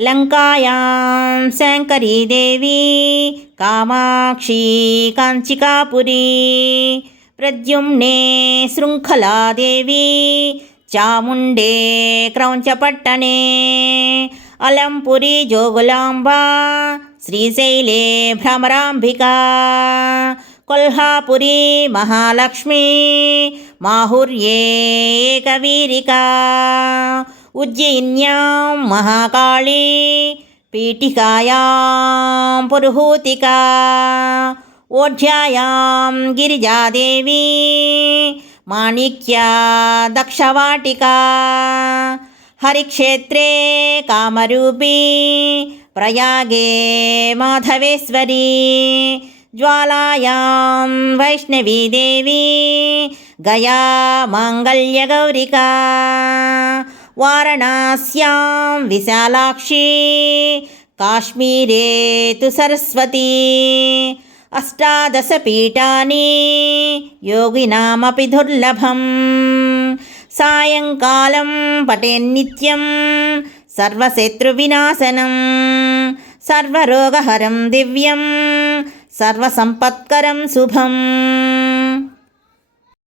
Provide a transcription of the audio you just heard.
లంకాయాం శంకరీ దేవి కామాక్షి కాంచికాపురి ప్రద్యుమ్నే శృంఖలాదేవి చాముండే క్రౌంచపట్టణే అలంపురి జోగులాంబ శ్రీశైలే భ్రమరాంబిక కొల్హాపురి మహాలక్ష్మి మాహుర్యే ఏకవీరికా ఉజ్జయిన్యాం మహాకాళీ పీఠికాయాం పురుహూతికా ఓఢ్యాయాం గిరిజాదేవి మాణిక్యా దక్షవాటికా హరిక్షేత్రే కామరూపీ ప్రయాగే మాధవేశ్వరీ జ్వాలాయాం వైష్ణవీదేవి గయా మాంగళ్యగౌరికా వారణాస్యాం విశాలాక్షి కాశ్మీరే తు సరస్వతీ అష్టాదశపీఠాని యోగినామపి దుర్లభం సాయంకాలం పఠేన్నిత్యం సర్వశత్రువినాశనం సర్వరోగహరం దివ్యం సర్వసంపత్కరం శుభం